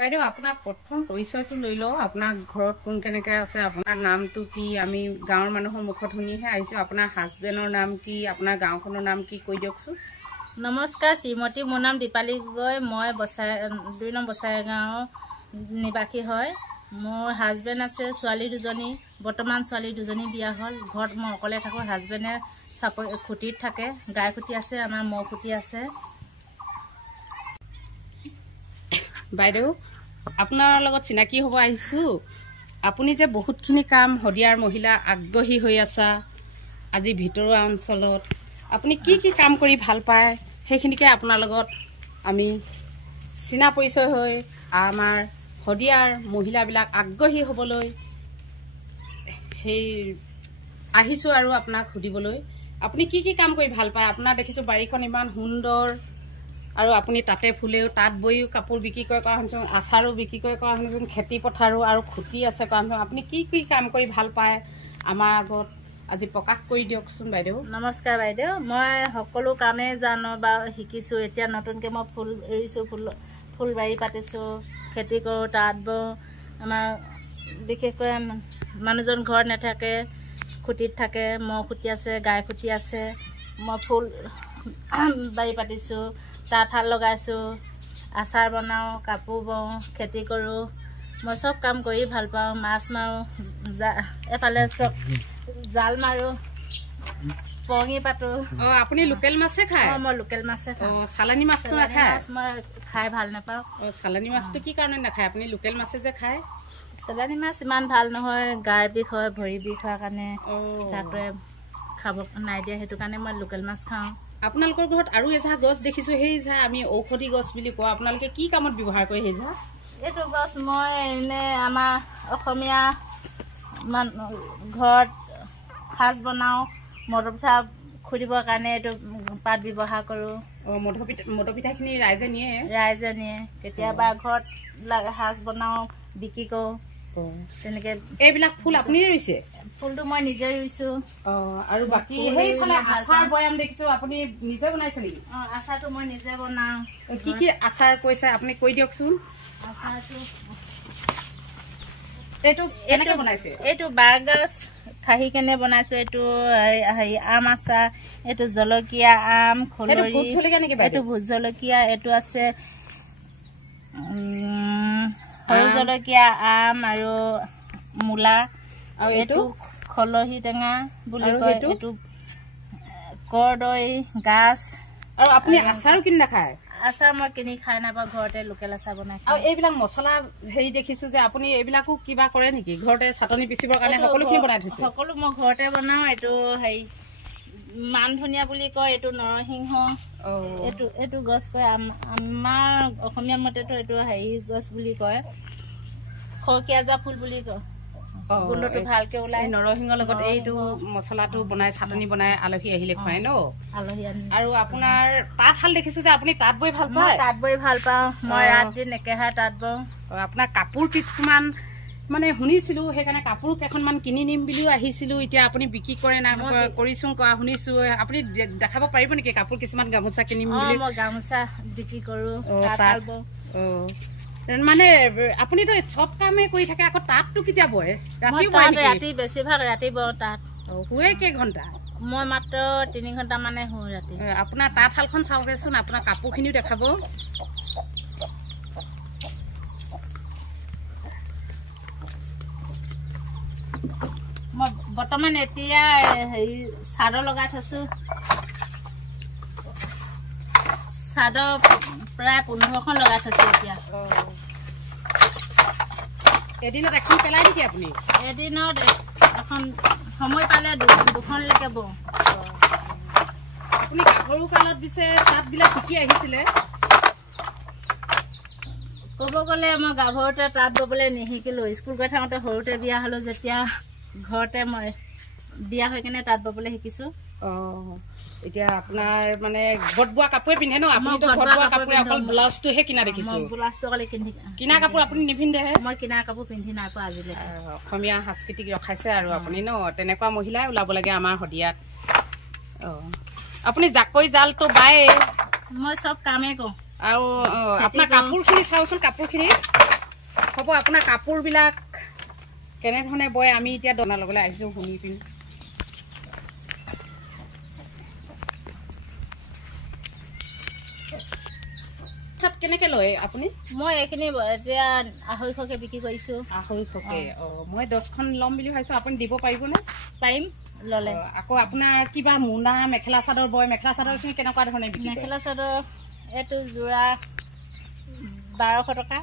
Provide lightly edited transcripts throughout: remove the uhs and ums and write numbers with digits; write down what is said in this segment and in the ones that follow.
বাইদেউ আপোনাৰ প্ৰথম পৰিচয়টো লৈ লওঁ। আপোনাৰ ঘৰত কোন কেনেকৈ আছে, আপোনাৰ নামটো কি? আমি গাঁৱৰ মানুহৰ মুখত শুনিহে আহিছোঁ। আপোনাৰ হাজবেণ্ডৰ নাম কি, আপোনাৰ গাঁওখনৰ নাম কি, কৈ দিয়কচোন। নমস্কাৰ, শ্ৰীমতী। মোৰ নাম দীপালী গগৈ। মই 2 নং বছাইগাঁও নিবাসী হয়। মোৰ হাজবেণ্ড আছে, ছোৱালী দুজনী। বৰ্তমান ছোৱালী দুজনী বিয়া হ'ল। ঘৰত মই অকলে থাকোঁ। হাজবেণ্ডে খুঁটিত থাকে, গাই খুঁটি আছে, আমাৰ মৌ খুঁটি আছে। বাইদেউ, আপোনাৰ লগত চিনাকি হ'ব আহিছোঁ। আপুনি যে বহুতখিনি কাম শদিয়াৰ মহিলা আগ্ৰহী হৈ আছা আজি ভিতৰুৱা অঞ্চলত, আপুনি কি কি কাম কৰি ভাল পায় সেইখিনিকে আপোনাৰ লগত আমি চিনা পৰিচয় হৈ আমাৰ শদিয়াৰ মহিলাবিলাক আগ্ৰহী হ'বলৈ সেই আহিছোঁ আৰু আপোনাক সুধিবলৈ আপুনি কি কি কাম কৰি ভাল পায়। আপোনাৰ দেখিছোঁ বাৰীখন ইমান সুন্দৰ আৰু আপুনি তাতে ফুলেও, তাঁত বৈও কাপোৰ বিক্ৰী কৰে কৰা শুনিছোঁ, আচাৰো বিক্ৰী কৰে কৰা শুনিছোঁ, খেতি পথাৰো আৰু খুঁটি আছে কৰা শুনিছোঁ। আপুনি কি কি কাম কৰি ভাল পায় আমাৰ আগত আজি প্ৰকাশ কৰি দিয়কচোন বাইদেউ। নমস্কাৰ বাইদেউ, মই সকলো কামেই জানো বা শিকিছোঁ। এতিয়া নতুনকৈ মই ফুল ৰুইছোঁ, ফুলবাৰী পাতিছোঁ, খেতি কৰোঁ, তাঁত বওঁ। আমাৰ বিশেষকৈ মানুহজন ঘৰত নাথাকে, খুঁটিত থাকে, মৌ খুঁটি আছে, গাই খুঁটি আছে। মই ফুল বাৰী পাতিছোঁ, তাঁতশাল লগাইছোঁ, আচাৰ বনাওঁ, কাপোৰ বওঁ, খেতি কৰোঁ। মই চব কাম কৰি ভাল পাওঁ। মাছ মাৰোঁ, এফালে চব জাল মাৰোঁ, পৰঙি পাতোঁ। অঁ, আপুনি লোকেল মাছে খায়? অঁ, মই লোকেল মাছে খাওঁ। অঁ, চালানী মাছটো নাখায়? মাছ মই খাই ভাল নাপাওঁ। অঁ, চালানী মাছটো কি কাৰণে নাখায়? আপুনি লোকেল মাছে যে খায়। চালানী মাছ ইমান ভাল নহয়, গাৰ বিষ হয়, ভৰি বিষ হোৱাৰ কাৰণে ডাক্তৰে খাব নাই দিয়ে। সেইটো কাৰণে মই লোকেল মাছ খাওঁ। আপোনালোকৰ ঘৰত আৰু এজাহ গছ দেখিছোঁ, সেই জাহ আমি ঔষধি গছ বুলি কওঁ। আপোনালোকে কি কামত ব্যৱহাৰ কৰে সেই জাহ? এইটো গছ মই এনে আমাৰ অসমীয়া ঘৰত সাজ বনাওঁ, মটৰ পিঠা খুন্দিবৰ কাৰণে এইটো পাত ব্যৱহাৰ কৰোঁ। অঁ, মটৰ পিঠাখিনি ৰাইজে নিয়ে? ৰাইজে নিয়ে। কেতিয়াবা ঘৰত সাজ বনাওঁ, বিক্ৰী কৰোঁ। তেনেকৈ এইবিলাক ফুল আপুনি ৰুইছে? ফুলটো মই নিজে ৰুইছোঁ। অঁ, আৰু বাকী সেইফালে আচাৰ বৈয়াম দেখিছোঁ, আপুনি নিজে বনাইছে নেকি? অঁ, আচাৰটো মই নিজে বনাওঁ। কি কি আচাৰ কৈছে আপুনি কৈ দিয়কচোন। আচাৰটো এইটো কেনেকৈ বনাইছে? এইটো বাঁহগাজ খাহি কেনে বনাইছোঁ। এইটো হেৰি আম আচাৰ, এইটো জলকীয়া, আম, খলৰি, এইটো ভোট জলকীয়া, এইটো আছে সৰু জলকীয়া, আম আৰু মূলা, আৰু এইটো খলহি টেঙা বুলি কয়। এইটো কৰ্দৈ গাছ। আৰু আপুনি আচাৰো কিনি নাখায়? আচাৰ মই কিনি খাই নাপাওঁ, ঘৰতে লোকেল আচাৰ বনাই খাওঁ। আৰু এইবিলাক মছলা হেৰি দেখিছোঁ যে আপুনি এইবিলাকো কিবা কৰে নেকি? ঘৰতে চাটনি পিচিবৰ কাৰণে সকলোখিনি বনাই থৈছে? সকলো মই ঘৰতে বনাওঁ। এইটো হেৰি মান ধনিয়া বুলি কয়, এইটো নৰসিংহ, এইটো গছ কয় আমাৰ অসমীয়া মতেতো এইটো হেৰি গছ বুলি কয়, খৰখীয়াজা ফুল বুলি কয়। গোন্ধটো ভালকে ওলাই। নৰসিংহৰ লগত এইটো মছলাটো বনাই চাটনি বনাই আলহী আহিলে খুৱাই ন? আলহী আনি। আৰু আপোনাৰ তাঁতশাল দেখিছোঁ যে আপুনি তাঁত বৈ ভাল পায়? তাঁত বৈ ভাল পাওঁ। মই ৰাত দিন একেৰাহে তাঁত বওঁ। আপোনাৰ কাপোৰ কিছুমান মানে শুনিছিলোঁ, সেইকাৰণে কাপোৰ কেইখনমান কিনি নিম বুলিও আহিছিলোঁ। এতিয়া আপুনি বিক্ৰী কৰে নাই কৰিছোঁ কোৱা শুনিছোঁ। আপুনি দেখাব পাৰিব নেকি কাপোৰ কিছুমান? গামোচা কিনিম বুলি। মই গামোচা বিক্ৰী কৰোঁ, তাঁতশাল বওঁ। মানে আপুনিতো চব কামেই কৰি থাকে, আকৌ তাঁতটো কেতিয়া বয়? ৰাতি, বেছিভাগ ৰাতি বওঁ তাঁত। শুৱে কেইঘণ্টা? মই মাত্ৰ 3 ঘণ্টা মানে শুওঁ ৰাতি। আপোনাৰ তাঁতশালখন চাওকচোন, আপোনাৰ কাপোৰখিনিও দেখাব। মই বৰ্তমান এতিয়া হেৰি চাদৰ লগাই থৈছোঁ। চাদৰ প্ৰায় 15খন লগাই থৈছোঁ এতিয়া। এদিনত এখন পেলাই নেকি আপুনি? এদিনত এখন, সময় পালে দুখনলৈকে বওঁ। আপুনি গাভৰু কালত পিছে তাঁতবিলাক শিকি আহিছিলে? ক'ব গ'লে মই গাভৰুতে তাঁত ববলৈ নিশিকিলোঁ। স্কুল গৈ থাকোঁতে সৰুতে বিয়া হ'লোঁ যেতিয়া, ঘৰতে মই বিয়া হৈ কেনে তাঁত ববলৈ শিকিছোঁ। অঁ, এতিয়া আপোনাৰ মানে ঘৰত বোৱা কাপোৰে পিন্ধে ন? আপুনিতো ঘৰত বোৱা কাপোৰে অকল ব্লাউজটোহে কিনা দেখিছোঁ। ব্লাউজটো অকল কিনা কাপোৰ আপুনি নিপিন্ধে? মই কিনা কাপোৰ পিন্ধি নাই পোৱা আজিলৈকে। অসমীয়া সাংস্কৃতিক ৰখাইছে আৰু আপুনি ন? তেনেকুৱা মহিলাই ওলাব লাগে আমাৰ শদিয়াত। অঁ, আপুনি জাকৈ জালটো বায়ে? মই চব কামেই কৰোঁ। আৰু আপোনাৰ কাপোৰখিনি চাওঁচোন, কাপোৰখিনি হ'ব আপোনাৰ কাপোৰবিলাক কেনেধৰণে বয় আমি এতিয়া দনা ল'বলৈ আহিছোঁ শুনি পিনি কেনেকে লয় আপুনি মই এইখিনি এতিয়া 250কে বিক্ৰী কৰিছোঁ 250কে মই 10খন ল'ম বুলি ভাবিছোঁ আপুনি দিব পাৰিবনে পাৰিম ল'লে আকৌ আপোনাৰ কিবা মোনা মেখেলা চাদৰ বয় মেখেলা চাদৰখিনি কেনেকুৱা ধৰণে বিক্ৰী কৰে মেখেলা চাদৰ এইটো যোৰা 1200 টকা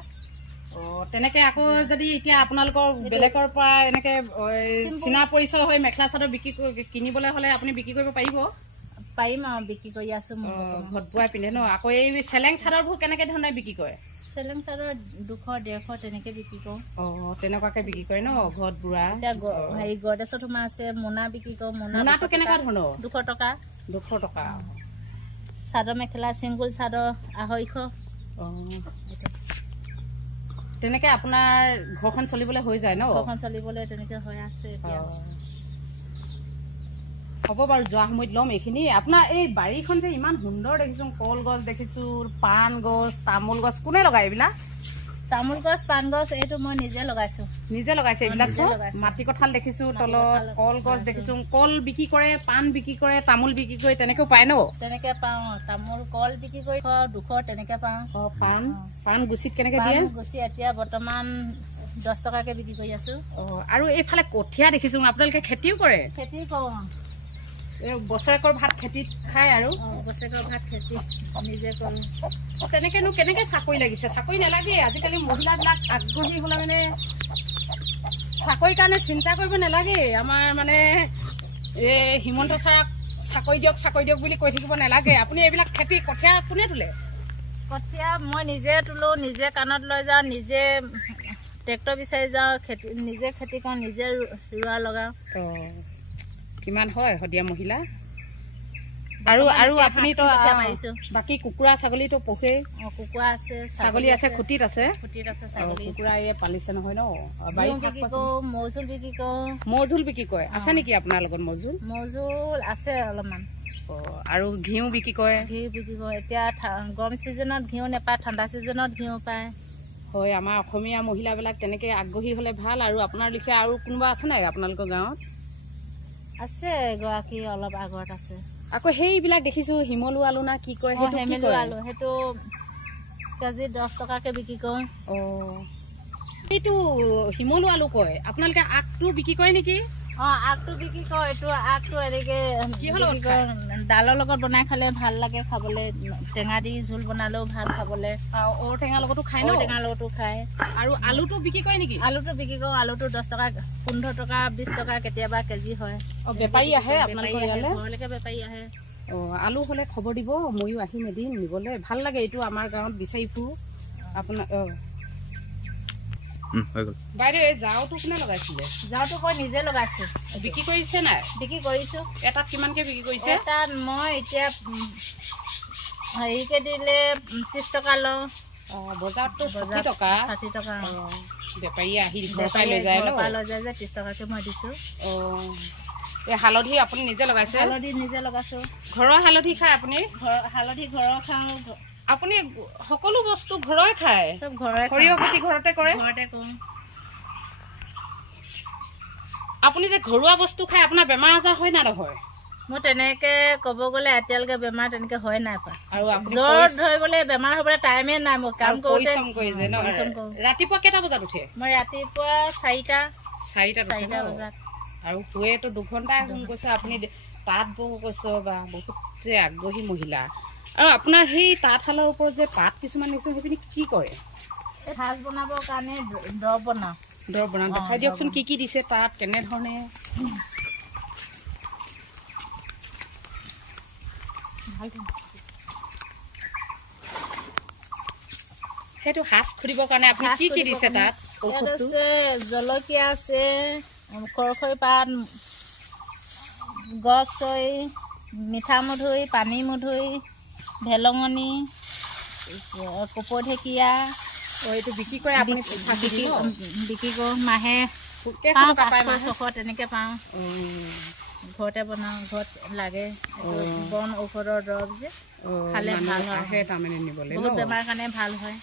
তেনেকে আকৌ যদি এতিয়া আপোনালোকৰ বেলেগৰ পৰা এনেকে চিনা পৰিচয় হৈ মেখেলা চাদৰ বিক্ৰী কিনিবলৈ হ'লে আপুনি বিক্ৰী কৰিব পাৰিব পাৰিম আৰু বিক্ৰী কৰি আছোঁ ঘৰত বোৱাই পিন্ধে ন আকৌ এই চেলেং চাদৰবোৰ কেনেকে ধৰণে বিক্ৰী কৰে চেলেং চাদৰ 200-150 তেনেকে বিক্ৰী কৰোঁ তেনেকুৱাকে বিক্ৰী কৰে ন ঘৰত বোৱা এতিয়া হেৰি গডেছত সোমাই আছে মোনা বিক্ৰী কৰোঁ মোনাটো কেনেকুৱা ধৰণৰ 200 টকা 200 টকা চাদৰ মেখেলা চিংগুল চাদৰ 250 তেনেকে আপোনাৰ ঘৰখন চলিবলৈ হৈ যায় ন ঘৰখন চলিবলৈ তেনেকে হৈ আছে এতিয়া হ'ব বাৰু যোৱা সময়ত ল'ম এইখিনি আপোনাৰ এই বাৰীখন যে ইমান সুন্দৰ দেখিছোঁ কলগছ দেখিছোঁ পাণ গছ তামোল গছ কোনে লগাই এইবিলাক তামোল গছ পাণ গছ এইটো মই নিজে লগাইছোঁ নিজে লগাইছে এইবিলাক মাটি কঁঠাল দেখিছোঁ তলত কলগছ দেখিছোঁ কল বিক্ৰী কৰে পাণ বিক্ৰী কৰে তামোল বিক্ৰী কৰি তেনেকেও পায় ন তেনেকে পাওঁ তামোল কল বিক্ৰী কৰি 200 তেনেকে পাওঁ পাণ গুচিত কেনেকে দিয়ে গুচি এতিয়া বৰ্তমান 10 টকাকে বিক্ৰী কৰি আছোঁ আৰু এইফালে কঠীয়া দেখিছোঁ আপোনালোকে খেতিও কৰে খেতি কৰোঁ বছৰেকৰ ভাত খেতিত খায় আৰু বছৰেকৰ ভাত খেতি নিজে কৰোঁ তেনেকেনো কেনেকে চাকৰি লাগিছে চাকৰি নালাগে আজিকালি মহিলাবিলাক আগ্ৰহী হ'লে মানে চাকৰিৰ কাৰণে চিন্তা কৰিব নালাগে আমাৰ মানে এই হিমন্ত ছাৰক চাকৰি দিয়ক বুলি কৈ থাকিব নালাগে আপুনি এইবিলাক খেতি কঠীয়া কোনে তোলে কঠীয়া মই নিজে তোলোঁ নিজে কাণত লৈ যাওঁ নিজে ট্ৰেক্টৰ বিচাৰি যাওঁ নিজে খেতি কৰোঁ নিজে ৰোৱা লগাওঁ কিমান হয় শদিয়া মহিলা আৰু আপুনিতো বাকী কুকুৰা ছাগলীটো পোহে কুকুৰা আছে ছাগলী আছে খুটিত আছে ছাগলী কুকুৰা এই পালিছে নহয় ন বিক্ৰী কৰোঁ মৌজোল বিক্ৰী কৰোঁ মৌজোল বিক্ৰী কৰে আছে নেকি আপোনাৰ লগত মৌজোল আছে অলপমান আৰু ঘিউ বিক্ৰী কৰে ঘিউ বিক্ৰী কৰে এতিয়া গৰম ছিজনত ঘিউ নাপায় ঠাণ্ডা ছিজনত ঘিউ পায় হয় আমাৰ অসমীয়া মহিলাবিলাক তেনেকে আগ্ৰহী হ'লে ভাল আৰু আপোনাৰ লিখীয়া আৰু কোনোবা আছে নাই আপোনালোকৰ গাঁৱত আছে এগৰাকী অলপ আগত আছে আকৌ সেইবিলাক দেখিছোঁ শিমলু আলু না কি কয় শিমলু আলু সেইটো কেজি 10 টকাকে বিক্ৰী কৰোঁ এইটো শিমলু আলু কয় আপোনালোকে আগটো বিক্ৰী কৰে নেকি আগটো বিক্ৰী কৰোঁ এইটো আগটো এনেকে দালৰ লগত বনাই খালে ভাল লাগে খাবলৈ টেঙা দি জোল বনালেও ভাল খাবলৈ ঔটেঙাৰ লগতো খায় ঔটেঙাৰ লগতো খায় আৰু আলুটো বিক্ৰী কৰে নেকি আলুটো বিক্ৰী কৰোঁ আলুটো 10 টকা 15 টকা 20 টকা কেতিয়াবা কেজি হয় বেপাৰী আহে আপোনালোকৰ ঘৰলৈকে বেপাৰী আহে আলু হ'লে খবৰ দিব ময়ো আহিম এদিন নিবলৈ ভাল লাগে এইটো আমাৰ গাঁৱত বিচাৰি ফুৰোঁ আপোনাৰ বাইদেউ এই জাওটো কোনে লগাইছিলে জাওটো মই নিজে লগাইছোঁ বিক্ৰী কৰিছে নাই বিক্ৰী কৰিছোঁ এটাত কিমানকে বিক্ৰী কৰিছে এটাত মই এতিয়া হেৰিকে দিলে 30 টকা লওঁ বজাৰততো 60 টকা বেপাৰীয়ে আহি ঘৰৰ পৰাই লৈ যায় যে 30 টকাকে মই দিছোঁ এই হালধি আপুনি নিজে লগাইছে হালধি নিজে লগাইছোঁ ঘৰৰ হালধি খায় আপুনি হালধি ঘৰৰ খাওঁ আপুনি সকলো বস্তু ঘৰৰে খায় চব ঘৰৰে সৰিয়হ খেতি ঘৰতে কৰে ঘৰতে কৰোঁ আপুনি যে ঘৰুৱা বস্তু খায় আপোনাৰ বেমাৰ আজাৰ হয় না নহয় মোৰ তেনেকে ক'ব গ'লে এতিয়ালৈকে বেমাৰ তেনেকে হয় নাই পোৱা আৰু জ্বৰ ধৰিবলৈ বেমাৰ হ'বলৈ টাইমে নাই মোৰ কাম কৰোঁতে ৰাতিপুৱা কেইটা বজাত উঠে মই ৰাতিপুৱা 4টা বজাত আৰু শুৱেতো 2 ঘণ্টাই শুন কৈছে আপুনি তাঁত বব কৈছে বা বহুত যে আগ্ৰহী মহিলা আৰু আপোনাৰ সেই তাঁতশালৰ ওপৰত যে পাত কিছুমান দেখিছোঁ সেইখিনি কি কৰে সাজ বনাবৰ কাৰণে দৰৱ বনাওঁ দেখাই দিয়কচোন কি দিছে তাত কেনেধৰণে সেইটো সাজ খুলিবৰ কাৰণে আপুনি কি দিছে তাত আছে জলকীয়া আছে খৰখৰি পাত গছ চৈ মিঠা মধুৰি পানী মধুৰি ভেলঙনি কপৌ ঢেকীয়া এইটো বিক্ৰী কৰে আপুনি বিক্ৰী কৰোঁ মাহে 500-600 তেনেকৈ পাওঁ ঘৰতে বনাওঁ ঘৰত লাগে বন ঔষধৰ দৰৱ যে খালে ভাল হয় তাৰমানে নিবলৈ বহুত বেমাৰ কাৰণে ভাল হয়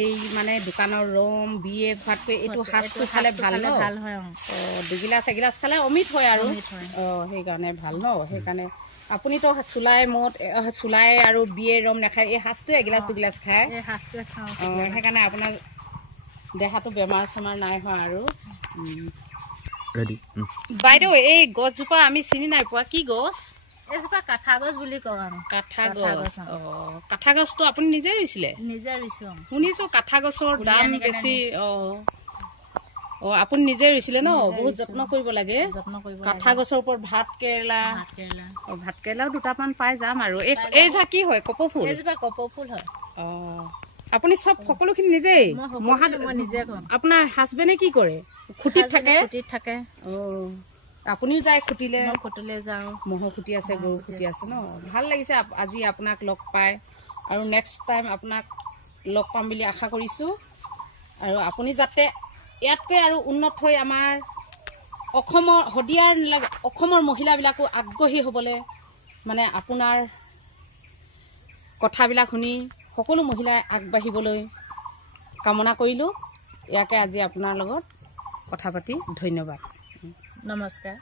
এই মানে দোকানৰ ৰম বিয়ে খোৱাতকৈ এইটো সাজটো খালে ভাল ন? ভাল হয়। দুগিলাচ এগিলাচ খালে অমিত হয় আৰু সেইকাৰণে ভাল ন? সেইকাৰণে আপুনিতো চুলাই আৰু বিয়ে ৰম নাখায়, এই সাজটো এগিলাচ দুগিলাচ খায়। সেইকাৰণে আপোনাৰ দেহাটো বেমাৰ চেমাৰ নাই হোৱা আৰু। বাইদেউ এই গছজোপা আমি চিনি নাই পোৱা, কি গছ? এইজোপা কাঠা গছ বুলি কওঁ আমি। কাঠা গছ। কাঠা গছটো আপুনি নিজে ৰুইছিলে? নিজে ৰুইছো। শুনিছো কাঠা গছৰ দাম বেছি। আপুনি নিজে ৰুইছিলে ন? বহুত যত্ন কৰিব লাগে। কাঠা গছৰ ওপৰত ভাত কেৰেলাও দুটামান পাই যাম আৰু। এই যা কি হয়? কপৌ ফুল? এইজোপা কপৌ ফুল হয়। আপুনি সকলোখিনি নিজেই? নিজে কৰো। আপোনাৰ হাজবেণ্ডে কি কৰে? খুঁটিত থাকে? থাকে। আপুনিও যায় খুঁটিলে? খুঁটিলে যাওঁ। ম'হৰ খুঁটি আছে, গৰু খুঁটি আছে ন? ভাল লাগিছে আজি আপোনাক লগ পাই, আৰু নেক্সট টাইম আপোনাক লগ পাম বুলি আশা কৰিছোঁ। আৰু আপুনি যাতে ইয়াতকৈ আৰু উন্নত হৈ আমাৰ অসমৰ মহিলাবিলাকো আগ্ৰহী হ'বলৈ, মানে আপোনাৰ কথাবিলাক শুনি সকলো মহিলাই আগবাঢ়িবলৈ কামনা কৰিলোঁ। ইয়াকে আজি আপোনাৰ লগত কথা পাতি ধন্যবাদ। নমস্কাৰ।